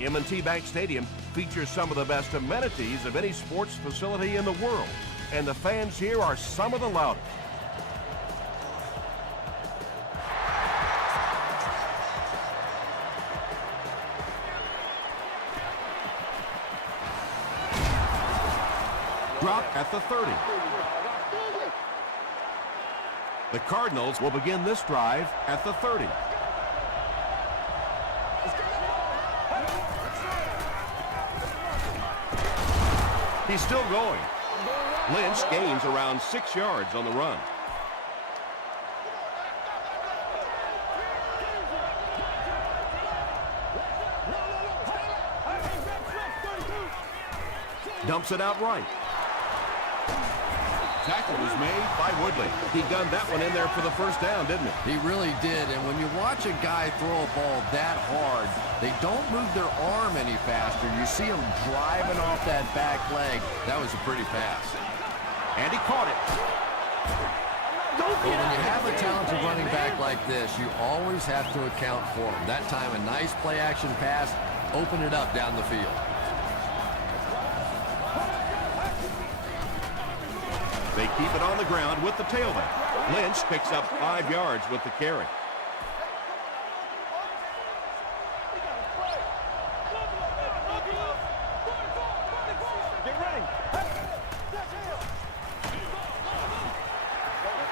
M&T Bank Stadium features some of the best amenities of any sports facility in the world, and the fans here are some of the loudest. Drop at the 30. The Cardinals will begin this drive at the 30. He's still going. Lynch gains around 6 yards on the run. Dumps it out right. Tackle was made by Woodley. He gunned that one in there for the first down, didn't he? He really did, and when you watch a guy throw a ball that hard, they don't move their arm any faster. You see him driving off that back leg. That was a pretty pass. And he caught it. Well, when you have a talented running back like this, you always have to account for him. That time, a nice play-action pass opened it up down the field. They keep it on the ground with the tailback. Lynch picks up 5 yards with the carry.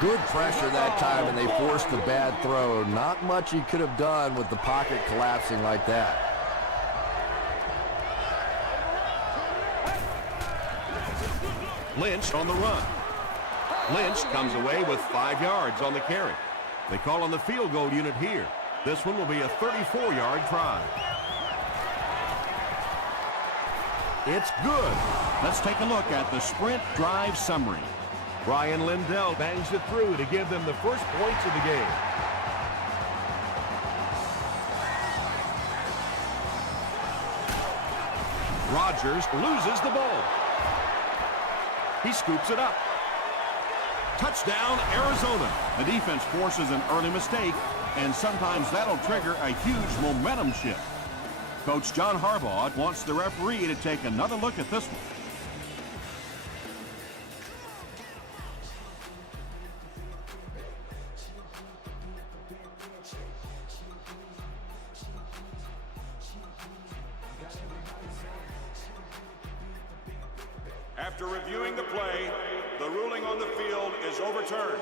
Good pressure that time, and they forced a bad throw. Not much he could have done with the pocket collapsing like that. Lynch on the run. Lynch comes away with 5 yards on the carry. They call on the field goal unit here. This one will be a 34-yard try. It's good. Let's take a look at the sprint drive summary. Ryan Lindell bangs it through to give them the first points of the game. Rodgers loses the ball. He scoops it up. Touchdown, Arizona. The defense forces an early mistake, and sometimes that'll trigger a huge momentum shift. Coach John Harbaugh wants the referee to take another look at this one. After reviewing the play, the ruling on the field is overturned.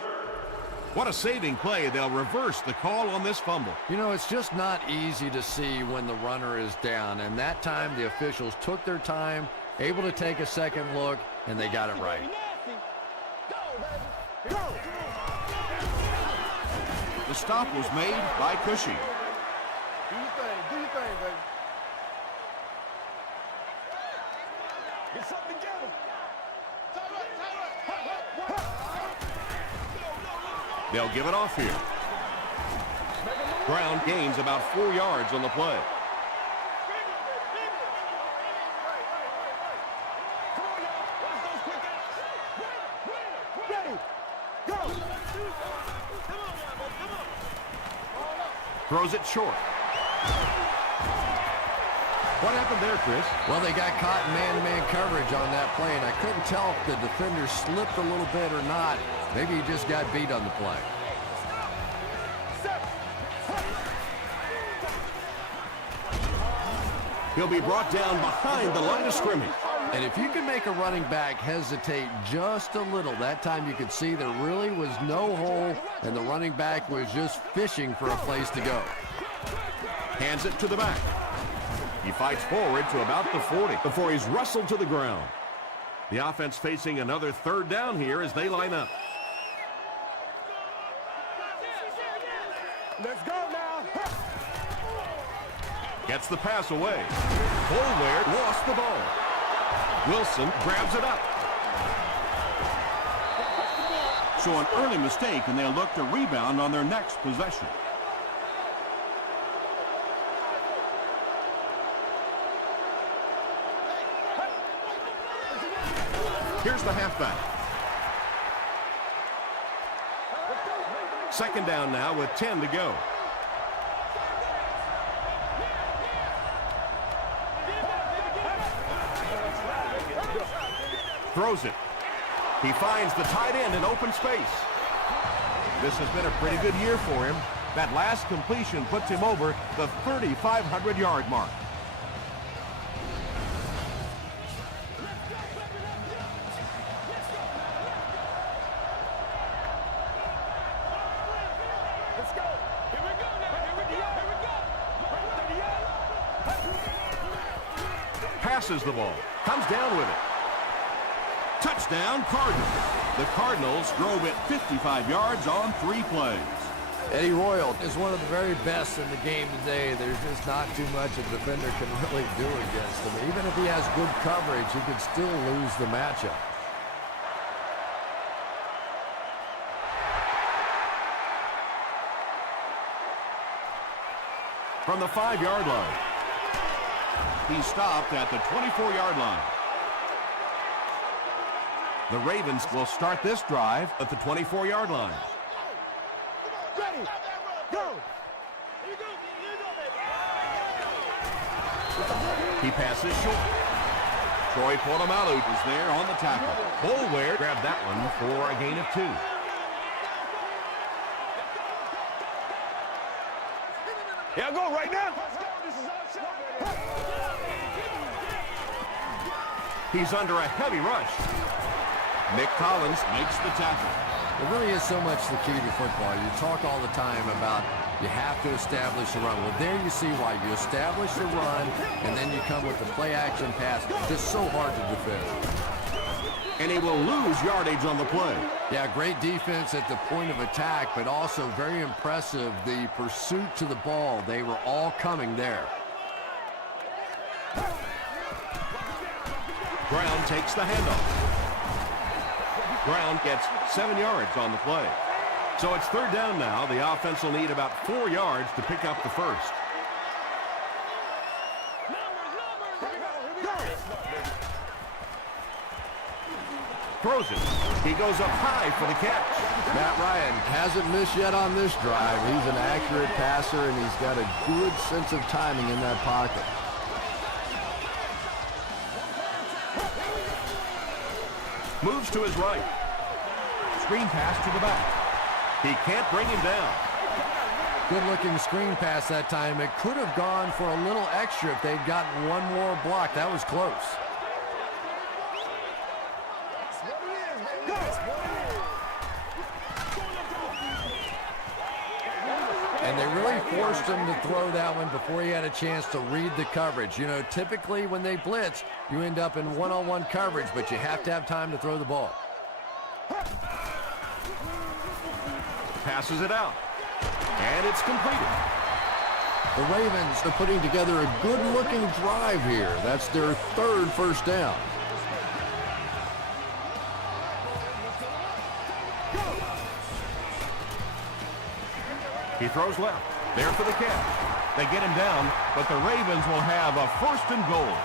What a saving play. They'll reverse the call on this fumble. You know, it's just not easy to see when the runner is down, and that time the officials took their time, able to take a second look, and they got it right. The stop was made by Cushy. Do your thing, baby. Get something together. They'll give it off here. Brown gains about 4 yards on the play. Throws it short. What happened there, Chris? Well, they got caught in man-to-man coverage on that play, and I couldn't tell if the defender slipped a little bit or not. Maybe he just got beat on the play. He'll be brought down behind the line of scrimmage. And if you can make a running back hesitate just a little, that time you could see there really was no hole, and the running back was just fishing for a place to go. Hands it to the back. He fights forward to about the 40 before he's wrestled to the ground. The offense facing another third down here as they line up. Let's go now. Gets the pass away. Boulware lost the ball. Wilson grabs it up. So an early mistake, and they'll look to rebound on their next possession. Here's the halfback. Second down now with 10 to go. Throws it. He finds the tight end in open space. This has been a pretty good year for him. That last completion puts him over the 3,500-yard mark. Let's go. Here we go now. Here we go. Here we go. Passes the ball. Comes down with it. Touchdown, Cardinals. The Cardinals drove it 55 yards on 3 plays. Eddie Royal is one of the very best in the game today. There's just not too much a defender can really do against him. Even if he has good coverage, he could still lose the matchup. From the 5-yard line. He stopped at the 24-yard line. The Ravens will start this drive at the 24-yard line. Ready. Go. He passes short. Troy Polamalu is there on the tackle. Boulware grabbed that one for a gain of 2. Yeah, go right now. He's under a heavy rush. Nick Collins makes the tackle. It really is so much the key to football. You talk all the time about you have to establish a run. Well, there you see why. You establish the run, and then you come with the play-action pass. It's just so hard to defend. And he will lose yardage on the play. Yeah, great defense at the point of attack, but also very impressive, the pursuit to the ball. They were all coming there. Brown takes the handoff. Brown gets 7 yards on the play. So it's 3rd down now. The offense will need about 4 yards to pick up the first. Throws it. He goes up high for the catch. Matt Ryan hasn't missed yet on this drive. He's an accurate passer, and he's got a good sense of timing in that pocket. Moves to his right. Screen pass to the back. He can't bring him down. Good-looking screen pass that time. It could have gone for a little extra if they'd gotten one more block. That was close. And they really forced him to throw that one before he had a chance to read the coverage. You know, typically when they blitz, you end up in one-on-one coverage, but you have to have time to throw the ball. Passes it out. And it's completed. The Ravens are putting together a good-looking drive here. That's their 3rd first down. He throws left. There for the catch. They get him down, but the Ravens will have a 1st and goal.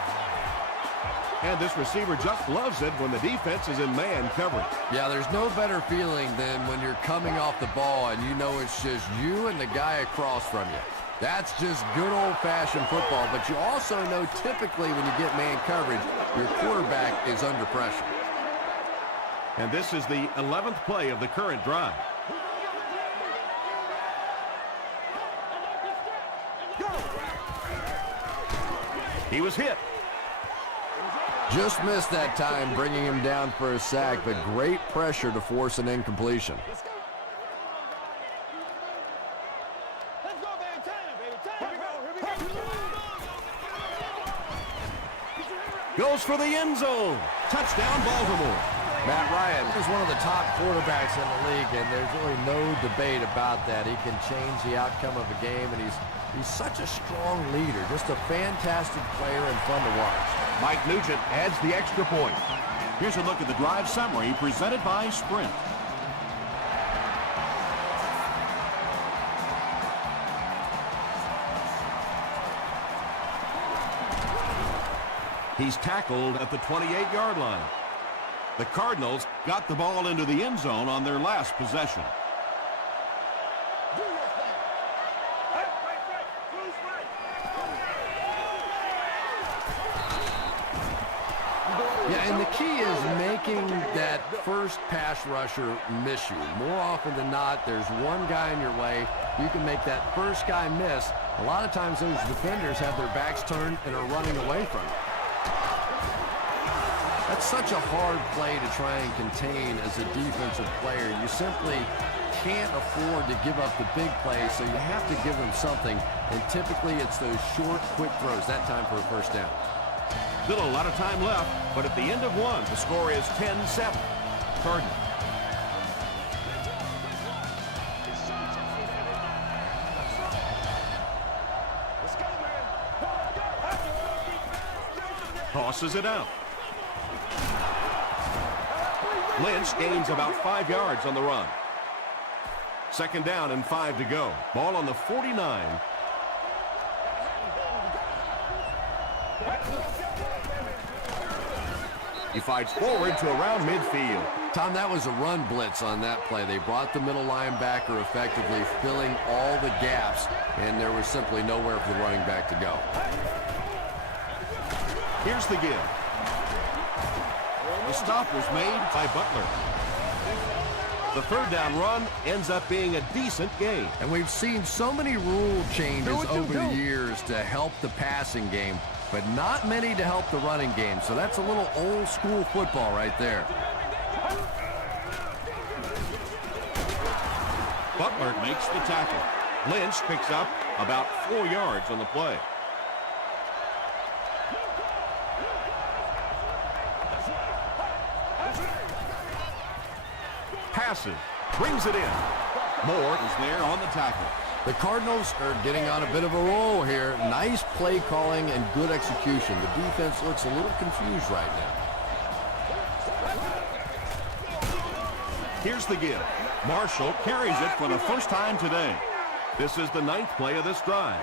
And this receiver just loves it when the defense is in man coverage. Yeah, there's no better feeling than when you're coming off the ball and you know it's just you and the guy across from you. That's just good old-fashioned football, but you also know typically when you get man coverage, your quarterback is under pressure. And this is the 11th play of the current drive. He was hit. Just missed that time, bringing him down for a sack, but great pressure to force an incompletion. Goes for the end zone. Touchdown, Baltimore. Matt Ryan is one of the top quarterbacks in the league, and there's really no debate about that. He can change the outcome of a game, and he's such a strong leader, just a fantastic player and fun to watch. Mike Nugent adds the extra point. Here's a look at the drive summary presented by Sprint. He's tackled at the 28-yard line. The Cardinals got the ball into the end zone on their last possession. Yeah, and the key is making that first pass rusher miss you. More often than not, there's one guy in your way. You can make that first guy miss. A lot of times those defenders have their backs turned and are running away from it. That's such a hard play to try and contain as a defensive player. You simply can't afford to give up the big plays, so you have to give them something, and typically it's those short, quick throws, that time for a first down. Still a lot of time left, but at the end of one, the score is 10-7. Cardinals. Tosses it out. Lynch gains about 5 yards on the run. Second down and 5 to go. Ball on the 49. He fights forward to around midfield. Tom, that was a run blitz on that play. They brought the middle linebacker effectively, filling all the gaps, and there was simply nowhere for the running back to go. Here's the give. The stop was made by Butler. The third down run ends up being a decent gain. And we've seen so many rule changes over the years to help the passing game, but not many to help the running game. So that's a little old school football right there. Butler makes the tackle. Lynch picks up about 4 yards on the play. Passes, brings it in. Moore is there on the tackle. The Cardinals are getting on a bit of a roll here. Nice play calling and good execution. The defense looks a little confused right now. Here's the give. Marshall carries it for the first time today. This is the 9th play of this drive.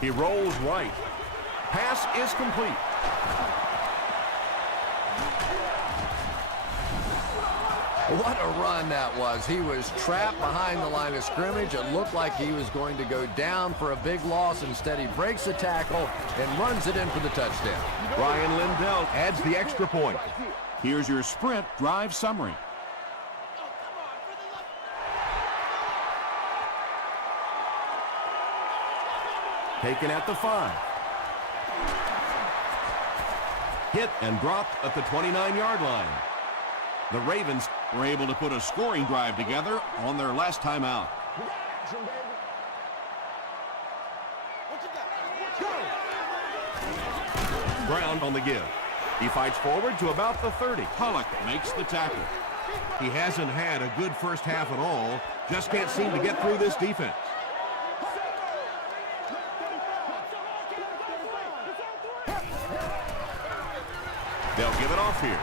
He rolls right. Pass is complete. What a run that was. He was trapped behind the line of scrimmage. It looked like he was going to go down for a big loss. Instead, he breaks the tackle and runs it in for the touchdown. Ryan Lindell adds the extra point. Here's your sprint drive summary. Taken at the 5. Hit and dropped at the 29-yard line. The Ravens were able to put a scoring drive together on their last time out. Brown on the give. He fights forward to about the 30. Pollock makes the tackle. He hasn't had a good first half at all. Just can't seem to get through this defense. They'll give it off here.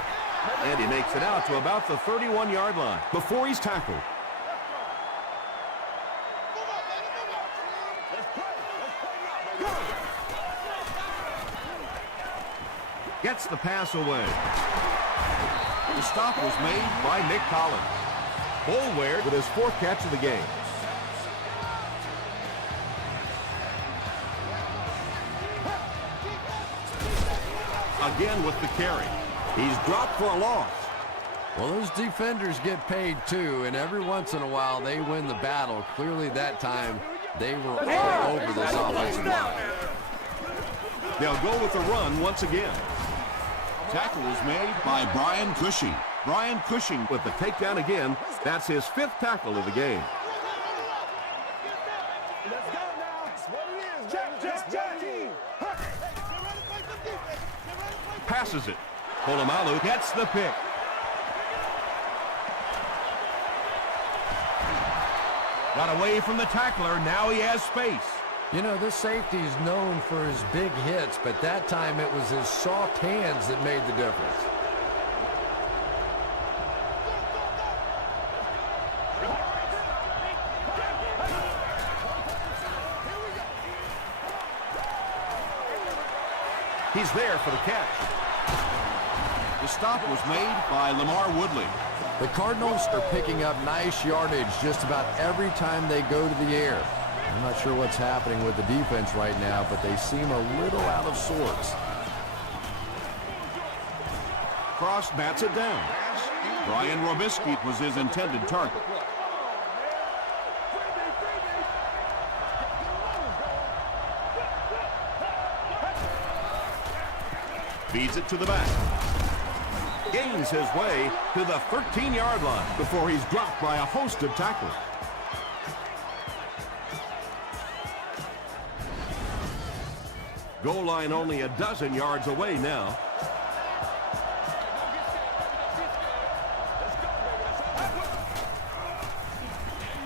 And he makes it out to about the 31-yard line before he's tackled. Gets the pass away. The stop was made by Nick Collins. Boulware with his 4th catch of the game. Again with the carry. He's dropped for a loss. Well, those defenders get paid too, and every once in a while they win the battle. Clearly that time they were all over this offensive line. They'll go with the run once again. Tackle was made by Brian Cushing. Brian Cushing with the takedown again. That's his 5th tackle of the game. Let's go now. That's what it is. Check. Passes it. Polamalu gets the pick. Got away from the tackler. Now he has space. You know, this safety is known for his big hits, but that time it was his soft hands that made the difference. He's there for the catch. The stop was made by Lamar Woodley. The Cardinals are picking up nice yardage just about every time they go to the air. I'm not sure what's happening with the defense right now, but they seem a little out of sorts. Cross bats it down. Brian Robisky was his intended target. Feeds it to the back. Gains his way to the 13-yard line before he's dropped by a host of tacklers. Goal line only a dozen yards away now.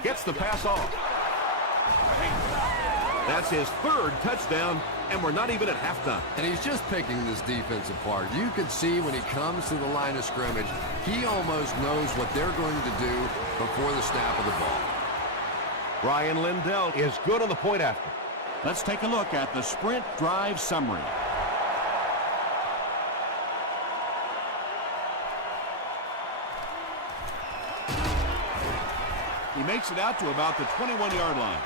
Gets the pass off. That's his third touchdown, and we're not even at halftime. And he's just picking this defense apart. You can see when he comes to the line of scrimmage, he almost knows what they're going to do before the snap of the ball. Ryan Lindell is good on the point after. Let's take a look at the sprint drive summary. He makes it out to about the 21-yard line.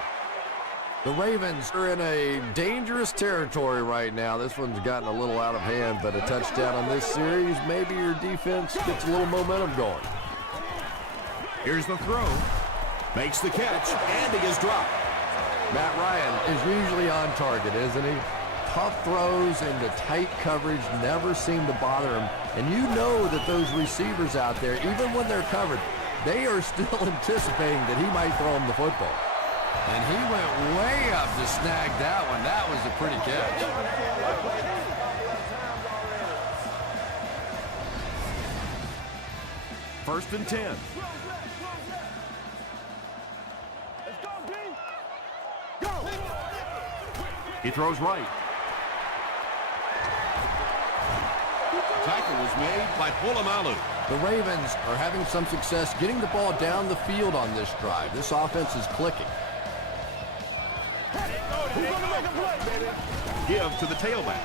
The Ravens are in a dangerous territory right now. This one's gotten a little out of hand, but a touchdown on this series, maybe your defense gets a little momentum going. Here's the throw. Makes the catch, and he is dropped. Matt Ryan is usually on target, isn't he? Tough throws into tight coverage never seem to bother him. And you know that those receivers out there, even when they're covered, they are still anticipating that he might throw him the football. And he went way up to snag that one. That was a pretty catch. First and 10. He throws right. Tackle was made by Polamalu. The Ravens are having some success getting the ball down the field on this drive. This offense is clicking. Give to the tailback.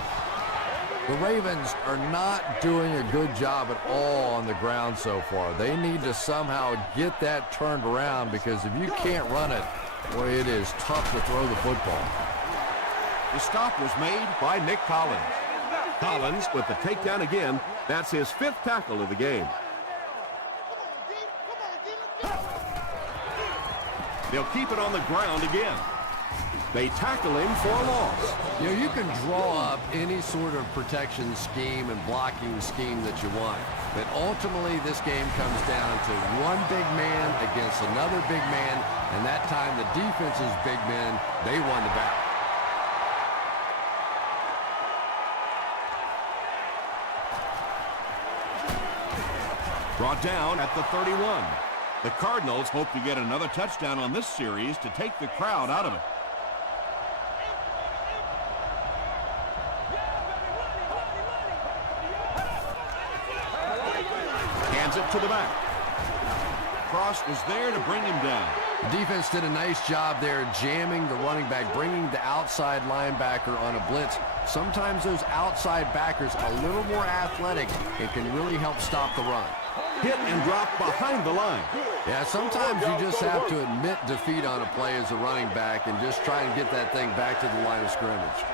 The Ravens are not doing a good job at all on the ground so far. They need to somehow get that turned around, because if you can't run it, boy, it is tough to throw the football. The stop was made by Nick Collins. Collins with the takedown again. That's his 5th tackle of the game. They'll keep it on the ground again. They tackle him for a loss. You know, you can draw up any sort of protection scheme and blocking scheme that you want, but ultimately this game comes down to one big man against another big man, and that time the defense's big men, they won the battle. Brought down at the 31. The Cardinals hope to get another touchdown on this series to take the crowd out of it. Hands it to the back. Cross was there to bring him down. The defense did a nice job there jamming the running back, bringing the outside linebacker on a blitz. Sometimes those outside backers are a little more athletic and can really help stop the run. Hit and drop behind the line. Yeah, sometimes you just have to admit defeat on a play as a running back and just try and get that thing back to the line of scrimmage.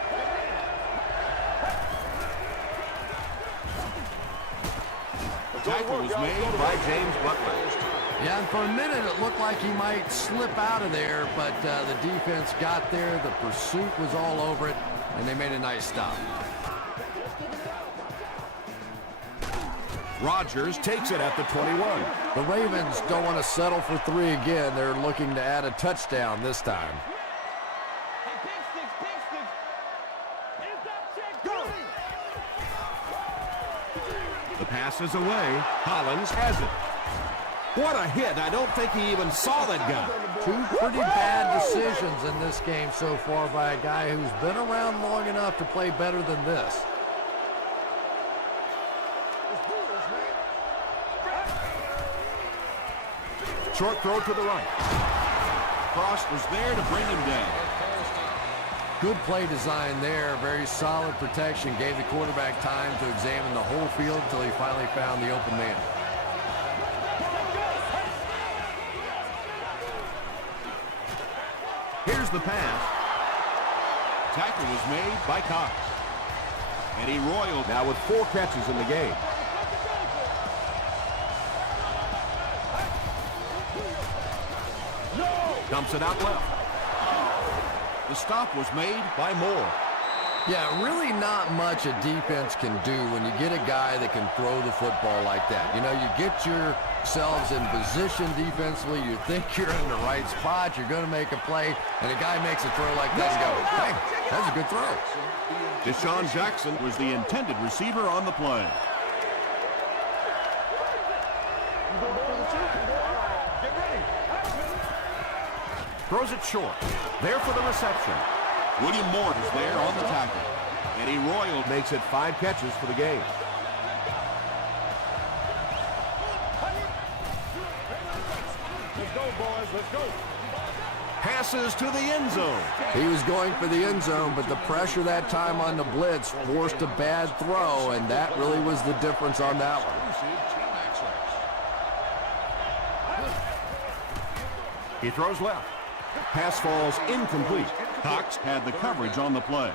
The tackle was made by James Butler. Yeah, and for a minute it looked like he might slip out of there, but the defense got there, the pursuit was all over it, and they made a nice stop. Rodgers takes it at the 21. The Ravens don't want to settle for 3 again. They're looking to add a touchdown this time. The pass is away. Collins has it. What a hit. I don't think he even saw that guy. 2 pretty bad decisions in this game so far by a guy who's been around long enough to play better than this. Short throw to the right. Cross was there to bring him down. Good play design there. Very solid protection. Gave the quarterback time to examine the whole field until he finally found the open man. Here's the pass. Tackle was made by Cox. Eddie Royal now with 4 catches in the game. Dumps it out left. The stop was made by Moore. Yeah, really not much a defense can do when you get a guy that can throw the football like that. You know, you get yourselves in position defensively, you think you're in the right spot, you're going to make a play, and a guy makes a throw like that and go, hey, that's a good throw. Deshaun Jackson was the intended receiver on the play. Throws it short. There for the reception. William Mort is there on the tackle. Eddie Royal Makes it 5 catches for the game. Let's go, boys. Let's go. passes to the end zone. He was going for the end zone, but the pressure that time on the blitz forced a bad throw, and that really was the difference on that one. He throws left. Pass falls incomplete. Cox had the coverage on the play.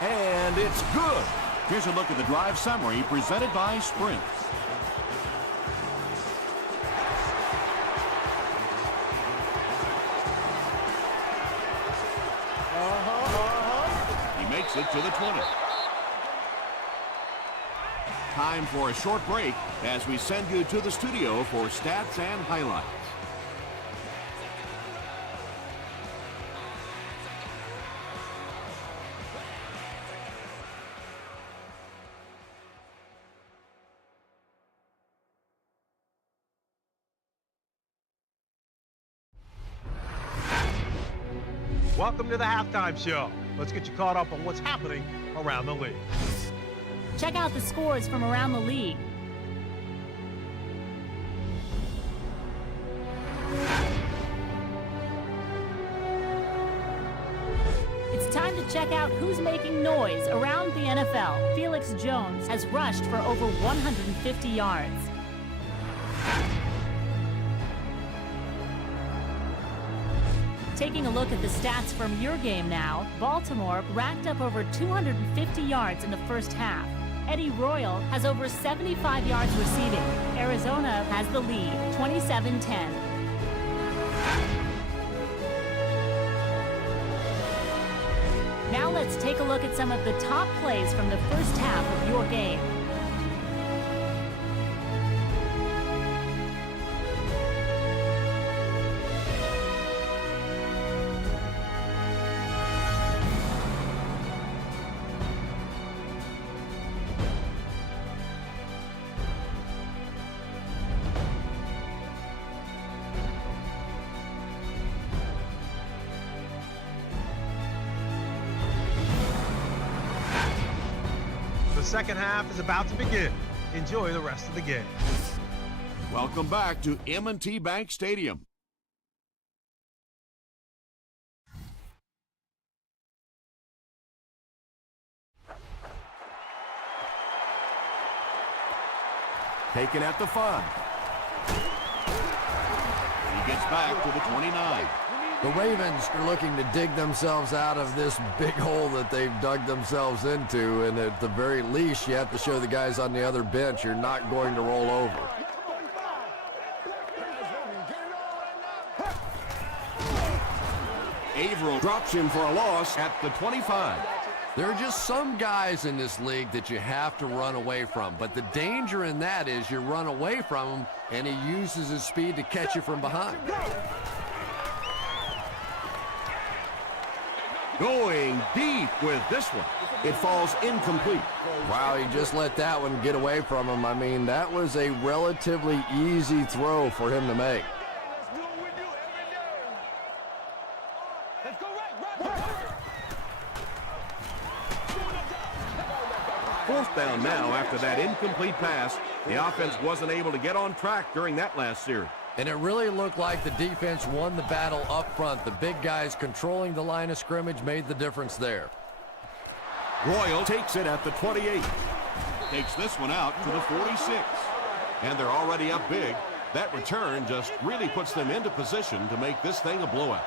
And it's good. Here's a look at the drive summary presented by Sprint. He makes it to the 20. Time for a short break as we send you to the studio for stats and highlights. Welcome to the halftime show. Let's get you caught up on what's happening around the league. Check out the scores from around the league. It's time to check out who's making noise around the NFL. Felix Jones has rushed for over 150 yards. Taking a look at the stats from your game now, Baltimore racked up over 250 yards in the first half. Eddie Royal has over 75 yards receiving. Arizona has the lead, 27-10. Now let's take a look at some of the top plays from the first half of your game. The second half is about to begin. Enjoy the rest of the game. Welcome back to M&T Bank Stadium. Taken at the 5. He gets back to the 29. The Ravens are looking to dig themselves out of this big hole that they've dug themselves into, and at the very least, you have to show the guys on the other bench you're not going to roll over. Averill drops him for a loss at the 25. There are just some guys in this league that you have to run away from, but the danger in that is you run away from him, and he uses his speed to catch you from behind. Going deep with this one. It falls incomplete. Wow, he just let that one get away from him. I mean, that was a relatively easy throw for him to make. Fourth down now after that incomplete pass. The offense wasn't able to get on track during that last series. And it really looked like the defense won the battle up front. The big guys controlling the line of scrimmage made the difference there. Royal takes it at the 28. Takes this one out to the 46. And they're already up big. That return just really puts them into position to make this thing a blowout.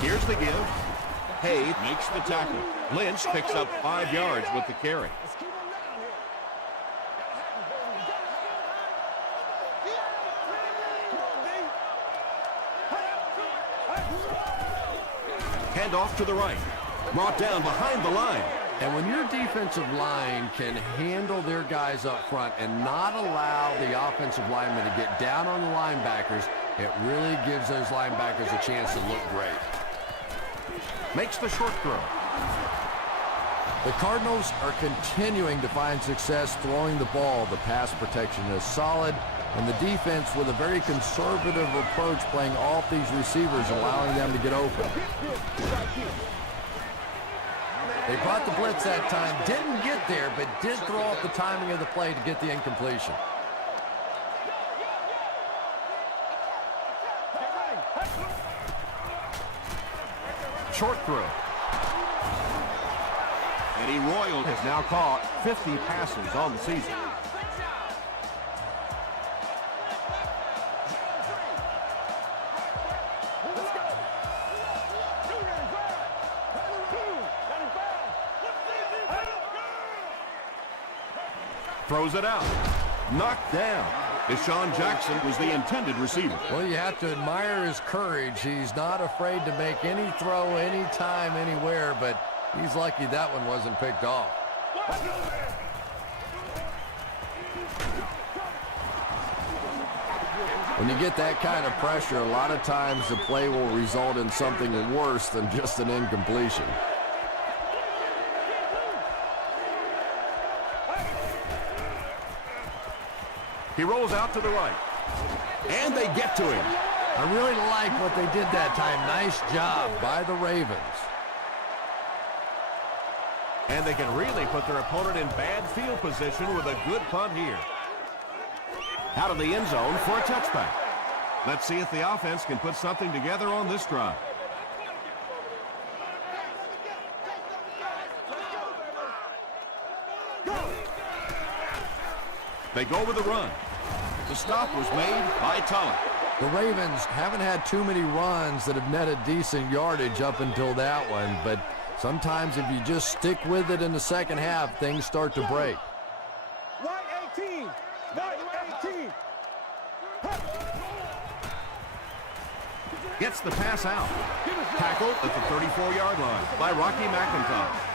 Here's the give. Hay makes the tackle. Lynch picks up 5 yards with the carry. Hand off to the right. Brought down behind the line. And when your defensive line can handle their guys up front and not allow the offensive linemen to get down on the linebackers, it really gives those linebackers a chance to look great. Makes the short throw. The Cardinals are continuing to find success throwing the ball. The pass protection is solid, and the defense with a very conservative approach playing off these receivers, allowing them to get open. They brought the blitz that time, didn't get there, but did throw off the timing of the play to get the incompletion. Short throw. Eddie Royal has now caught 50 passes on the season. Throws it out. Knocked down. Deshaun Jackson was the intended receiver. Well, you have to admire his courage. He's not afraid to make any throw, anytime, anywhere, but he's lucky that one wasn't picked off. When you get that kind of pressure, a lot of times the play will result in something worse than just an incompletion. He rolls out to the right. And they get to him. I really like what they did that time. Nice job by the Ravens. And they can really put their opponent in bad field position with a good punt here. Out of the end zone for a touchback. Let's see if the offense can put something together on this drive. They go with the run. The stop was made by Tulloch. The Ravens haven't had too many runs that have netted decent yardage up until that one, but sometimes if you just stick with it in the second half, things start to break. White 18. White 18. Gets the pass out. Tackled at the 34-yard line by Rocky McIntosh.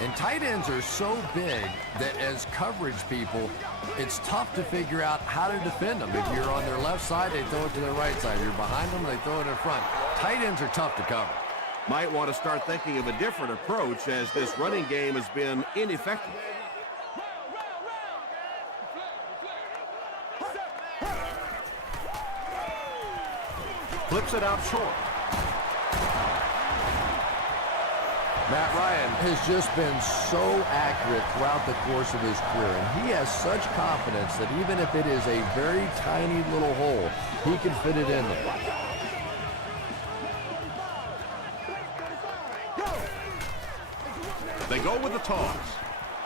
And tight ends are so big that as coverage people, it's tough to figure out how to defend them. If you're on their left side, they throw it to their right side. You're behind them, they throw it in front. Tight ends are tough to cover. Might want to start thinking of a different approach as this running game has been ineffective. Flips it out short. Matt Ryan has just been so accurate throughout the course of his career, and he has such confidence that even if it is a very tiny little hole, he can fit it in there. They go with the toss.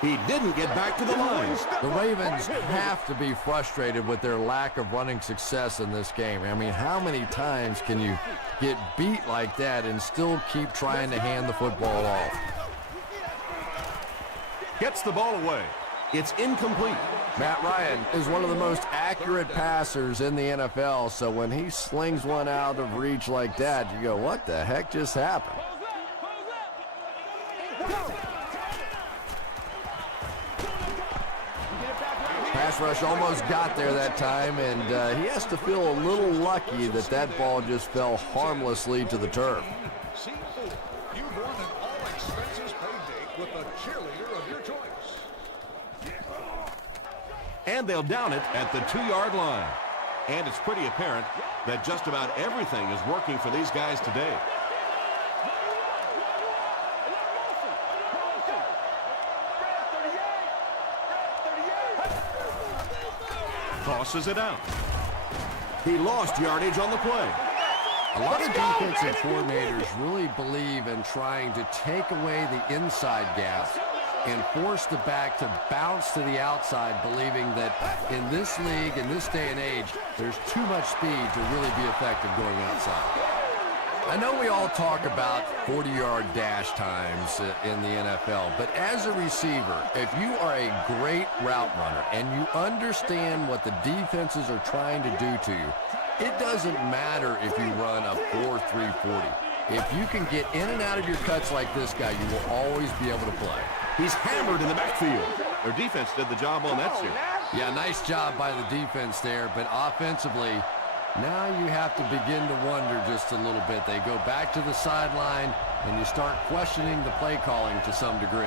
He didn't get back to the lines. The Ravens have to be frustrated with their lack of running success in this game. I mean, how many times can you get beat like that and still keep trying to hand the football off? Gets the ball away. It's incomplete. Matt Ryan is one of the most accurate passers in the NFL, so when he slings one out of reach like that, you go, what the heck just happened? Pass rush almost got there that time, and he has to feel a little lucky that that ball just fell harmlessly to the turf. You've won an all-expenses paid date with the cheerleader of your choice. And they'll down it at the 2-yard line. And it's pretty apparent that just about everything is working for these guys today. Tosses it out. He lost yardage on the play. A lot of defensive coordinators really believe in trying to take away the inside gap and force the back to bounce to the outside, believing that in this league, in this day and age, there's too much speed to really be effective going outside. I know we all talk about 40-yard dash times in the NFL, but as a receiver, if you are a great route runner and you understand what the defenses are trying to do to you, it doesn't matter if you run a 4.340. If you can get in and out of your cuts like this guy, you will always be able to play. He's hammered in the backfield. Their defense did the job on that series. Yeah, nice job by the defense there, but offensively, now you have to begin to wonder just a little bit. They go back to the sideline, and you start questioning the play calling to some degree.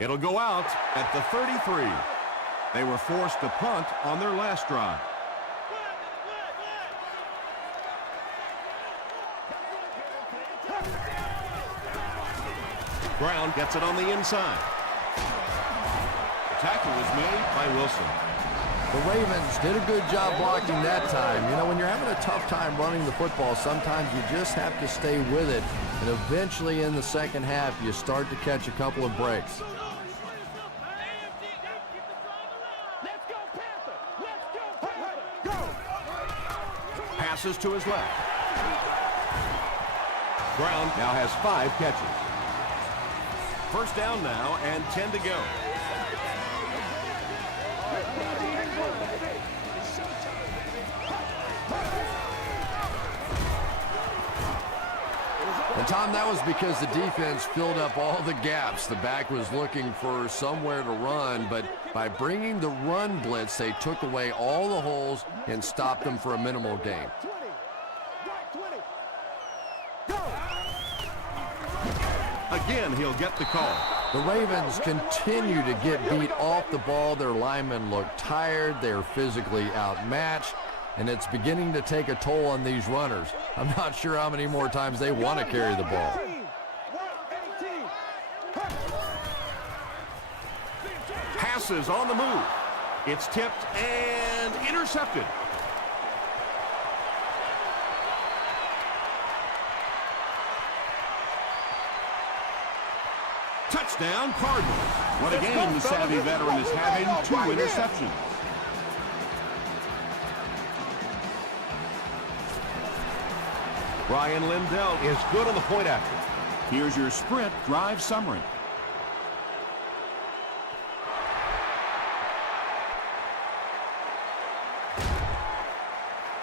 It'll go out at the 33. They were forced to punt on their last drive. Brown gets it on the inside. The tackle was made by Wilson. The Ravens did a good job blocking that time. You know, when you're having a tough time running the football, sometimes you just have to stay with it. And eventually in the second half, you start to catch a couple of breaks. Passes to his left. Brown now has 5 catches. First down now and 10 to go. And Tom, that was because the defense filled up all the gaps. The back was looking for somewhere to run, but by bringing the run blitz, they took away all the holes and stopped them for a minimal gain. Again, he'll get the call. The Ravens continue to get beat off the ball. Their linemen look tired. They're physically outmatched, and it's beginning to take a toll on these runners. I'm not sure how many more times they want to carry the ball. Passes on the move. It's tipped and intercepted. Touchdown, Cardinals. What a game the savvy veteran is having. 2 interceptions. Ryan Lindell is good on the point after. Here's your sprint drive summary.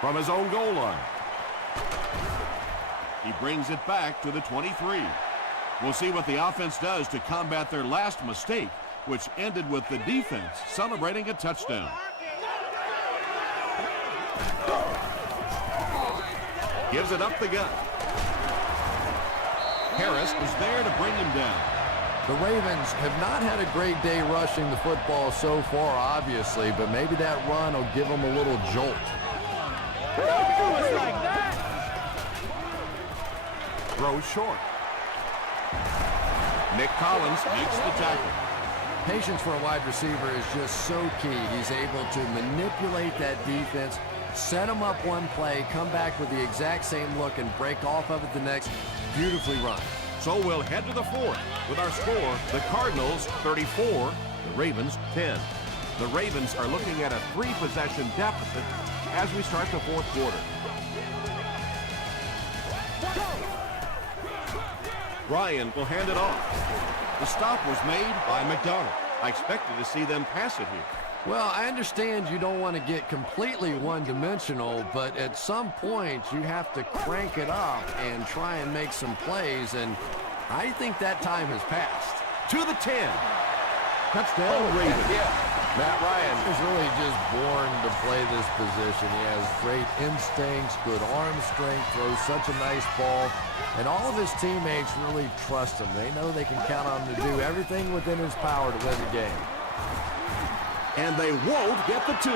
From his own goal line. He brings it back to the 23. We'll see what the offense does to combat their last mistake, which ended with the defense celebrating a touchdown. Gives it up the gut. Harris is there to bring him down. The Ravens have not had a great day rushing the football so far, obviously, but maybe that run will give them a little jolt. Throws short. Nick Collins makes the tackle. Patience for a wide receiver is just so key. He's able to manipulate that defense, set them up one play, come back with the exact same look, and break off of it the next. Beautifully run. So we'll head to the 4th with our score, the Cardinals 34, the Ravens 10. The Ravens are looking at a 3-possession deficit as we start the 4th quarter. Ryan will hand it off. The stop was made by McDonald. I expected to see them pass it here. Well, I understand you don't want to get completely one-dimensional, but at some point you have to crank it up and try and make some plays, and I think that time has passed. To the 10. Touchdown, Ravens. Yeah. Matt Ryan is really just born to play this position. He has great instincts, good arm strength, throws such a nice ball, and all of his teammates really trust him. They know they can count on him to do everything within his power to win the game. And they won't get the 2.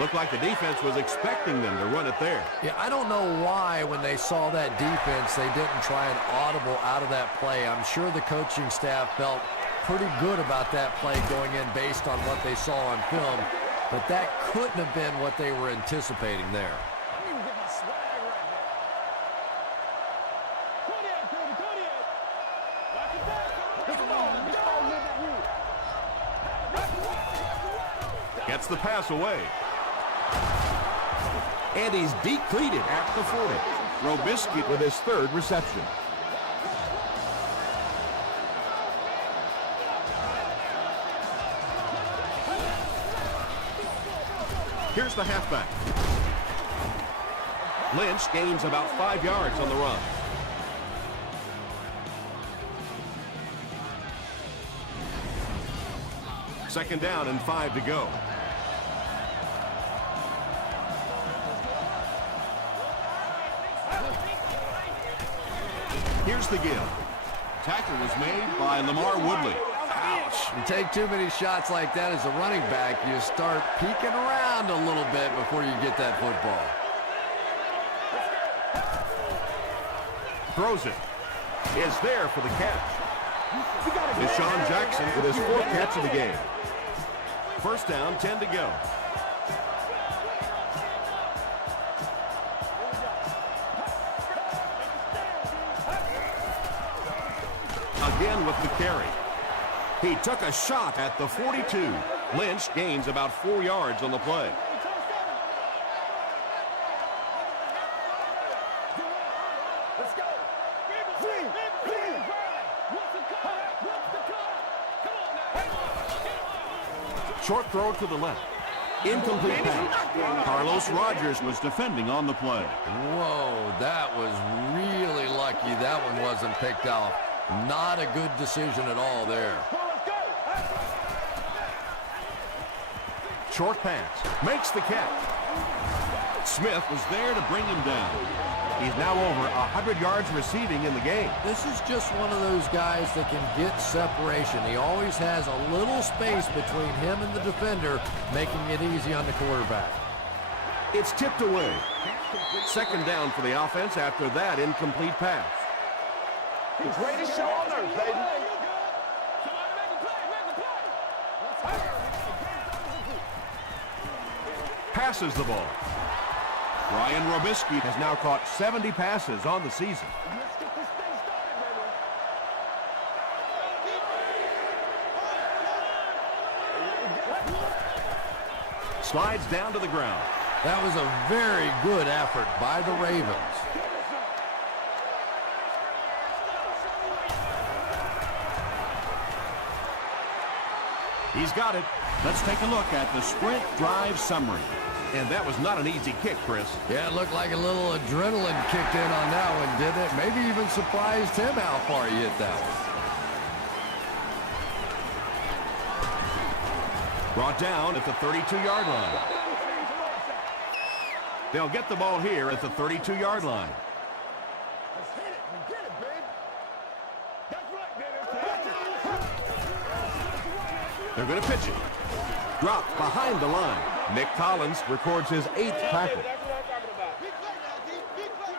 Looked like the defense was expecting them to run it there. Yeah, I don't know why when they saw that defense, they didn't try an audible out of that play. I'm sure the coaching staff felt pretty good about that play going in based on what they saw on film. but that couldn't have been what they were anticipating there. I'm even getting my swag right now. Kodiak, baby, Kodiak. Watch it back. Come on, let's go, live at you. Gets the pass away. And he's decleated at the 40. Robisky with his third reception. Here's the halfback. Lynch gains about 5 yards on the run. Second down and 5 to go. Here's the give. Tackle was made by Lamar Woodley. Ouch. You take too many shots like that as a running back, you start peeking around a little bit before you get that football. Throws it. Is there for the catch. Deshaun Jackson with his 4th catch of the game. First down, 10 to go. Again with the carry. He took a shot at the 42. Lynch gains about 4 yards on the play. Let's go. What's the cut? Come on now. Short throw to the left. Incomplete pass. Carlos Rogers was defending on the play. Whoa, that was really lucky that one wasn't picked off. Not a good decision at all there. Short pass. Makes the catch. Smith was there to bring him down. He's now over 100 yards receiving in the game. This is just one of those guys that can get separation. He always has a little space between him and the defender, making it easy on the quarterback. It's tipped away. Second down for the offense after that incomplete pass. He's ready to show on earth, baby. Passes the ball. Ryan Robisky has now caught 70 passes on the season. Slides down to the ground. That was a very good effort by the Ravens. He's got it. Let's take a look at the sprint drive summary. And that was not an easy kick, Chris. Yeah, it looked like a little adrenaline kicked in on that one, didn't it? Maybe even surprised him how far he hit that one. Brought down at the 32-yard line. They'll get the ball here at the 32-yard line. Let's hit it and get it, babe. That's right, baby. They're going to pitch it. Dropped behind the line. Nick Collins records his 8th tackle. That's what I'm talking about. Big play now, D. Big play.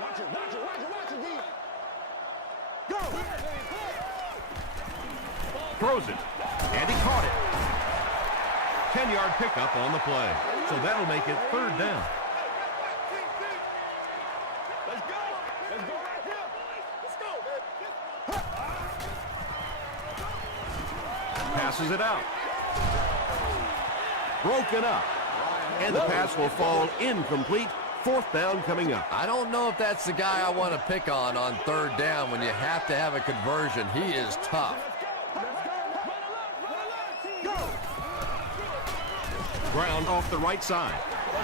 Watch it, D. Go. Throws it. And he caught it. 10-yard pickup on the play. So that'll make it 3rd down. Let's go. Let's go right here. Let's go, baby. Passes it out. Broken up. And the pass will fall incomplete. 4th down coming up. I don't know if that's the guy I want to pick on 3rd down when you have to have a conversion. He is tough. Ground off the right side.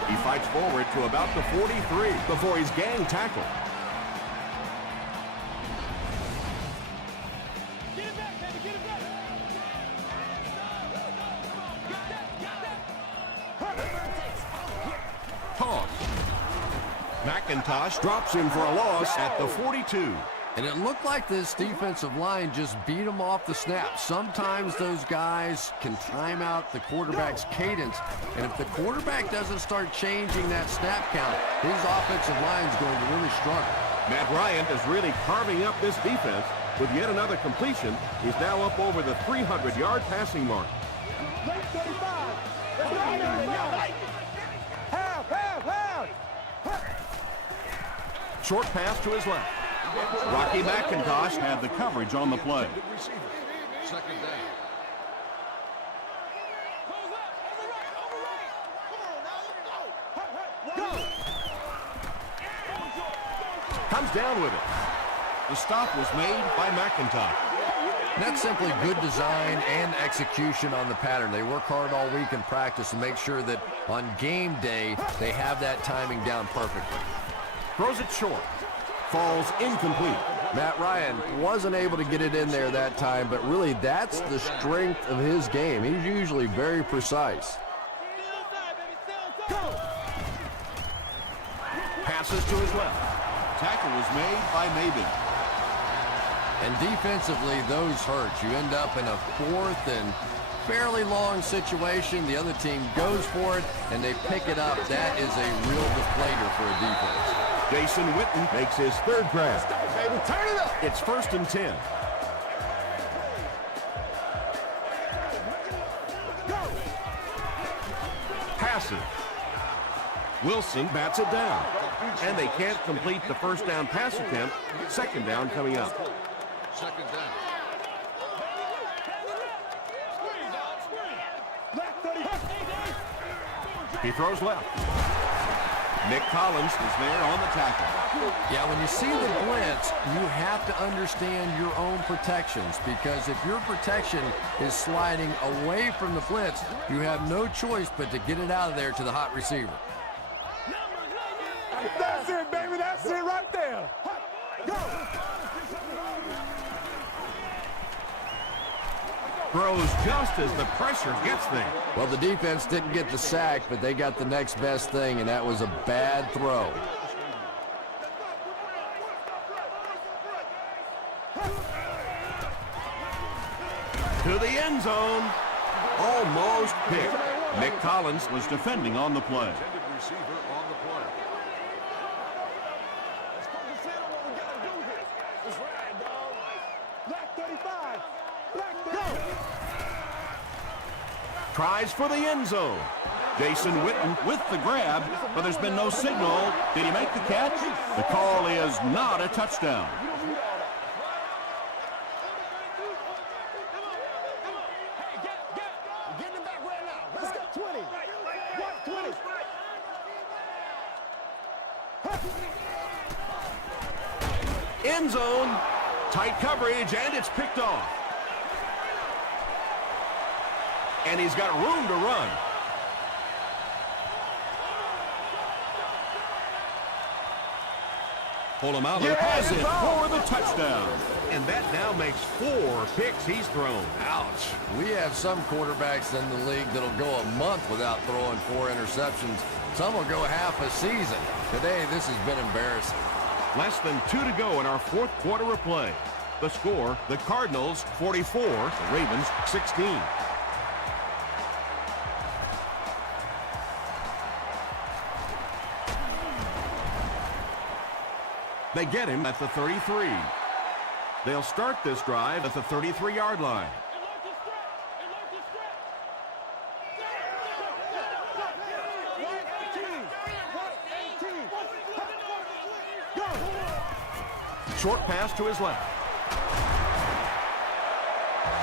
He fights forward to about the 43 before he's gang tackled. Get it back, baby. Get it back. Toss. McIntosh drops him for a loss at the 42. And it looked like this defensive line just beat him off the snap. Sometimes those guys can time out the quarterback's cadence. And if the quarterback doesn't start changing that snap count, his offensive line is going to really struggle. Matt Bryant is really carving up this defense with yet another completion. He's now up over the 300-yard passing mark. Late 35. Let's go. Half. Short pass to his left. Rocky McIntosh had the coverage on the play. Second down. Comes down with it. The stop was made by McIntosh. That's simply good design and execution on the pattern. They work hard all week in practice to make sure that on game day they have that timing down perfectly. Throws it short. Falls incomplete. Matt Ryan wasn't able to get it in there that time, but really that's the strength of his game. He's usually very precise. Passes to his left. Tackle was made by Maben. And defensively, those hurt. You end up in a fourth and fairly long situation. The other team goes for it, and they pick it up. That is a real deflator for a defense. Jason Witten makes his third grab. Baby, turn it up. It's 1st and 10. Passes. Wilson bats it down. And they can't complete the first down pass attempt. Second down coming up. Second down. He throws left. Nick Collins is there on the tackle. Yeah, when you see the blitz, you have to understand your own protections, because if your protection is sliding away from the blitz, you have no choice but to get it out of there to the hot receiver. That's it, baby. That's it right there. Go. Throws just as the pressure gets there. Well, the defense didn't get the sack, but they got the next best thing, and that was a bad throw. To the end zone. Almost picked. Nick Collins was defending on the play. Intended receiver on the play. Let's focus in on what we got to do here. That's right, dog. Black 35. Black 35. Tries for the end zone. Jason Witten with the grab, but there's been no signal. Did he make the catch? The call is not a touchdown. Getting it back right now. Let's go. 20. What? 20. End zone. Tight coverage, and it's picked off. And he's got room to run. Pull him out and pass it for the touchdown. And that now makes 4 picks he's thrown. Ouch. We have some quarterbacks in the league that'll go a month without throwing 4 interceptions. Some will go half a season. Today, this has been embarrassing. Less than 2 to go in our 4th quarter of play. The score, the Cardinals 44, the Ravens 16. They get him at the 33. They'll start this drive at the 33-yard line. Short pass to his left.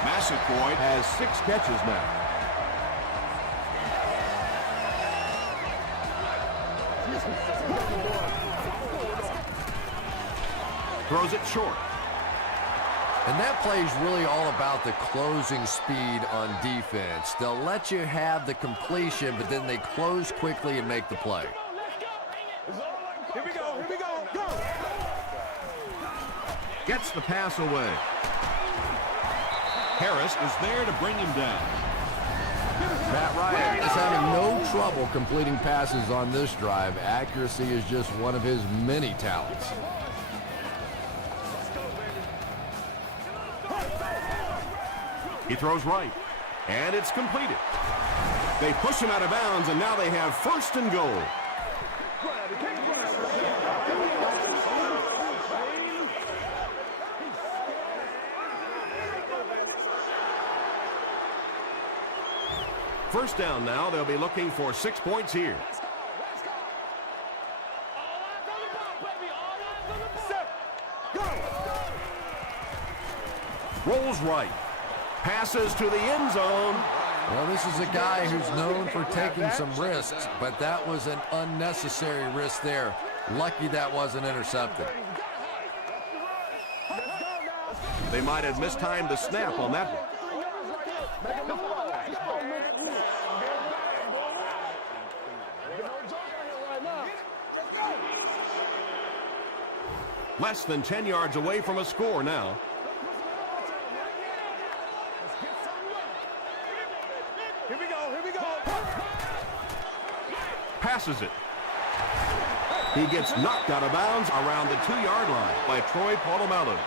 Massaquoi has 6 catches now. Throws it short. And that play's really all about the closing speed on defense. They'll let you have the completion, but then they close quickly and make the play. Here we go. Go. Gets the pass away. Harris is there to bring him down. Matt Ryan is having no trouble completing passes on this drive. Accuracy is just one of his many talents. He throws right, and it's completed. They push him out of bounds, and now they have 1st and goal. First down now. They'll be looking for 6 points here. Rolls right. Passes to the end zone. Well, this is a guy who's known for taking some risks, but that was an unnecessary risk there. Lucky that wasn't intercepted. They might have mistimed the snap on that one. Less than 10 yards away from a score now. Here we go. Passes it. He gets knocked out of bounds around the 2-yard line by Troy Polamalu.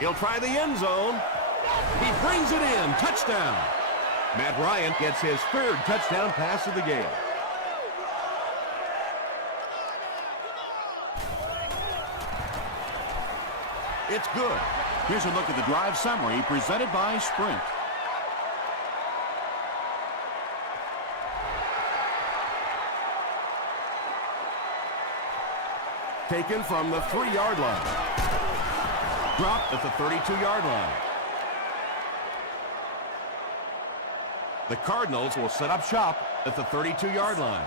He'll try the end zone. He brings it in. Touchdown. Matt Ryan gets his 3rd touchdown pass of the game. It's good. Here's a look at the drive summary presented by Sprint. Taken from the 3-yard line. Dropped at the 32-yard line. The Cardinals will set up shop at the 32-yard line.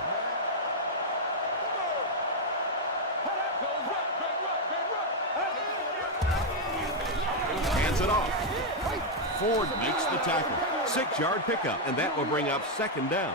Hands it off. Ford makes the tackle. 6-yard pickup, and that will bring up 2nd down.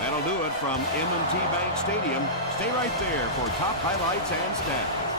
That'll do it from M&T Bank Stadium. Stay right there for top highlights and stats.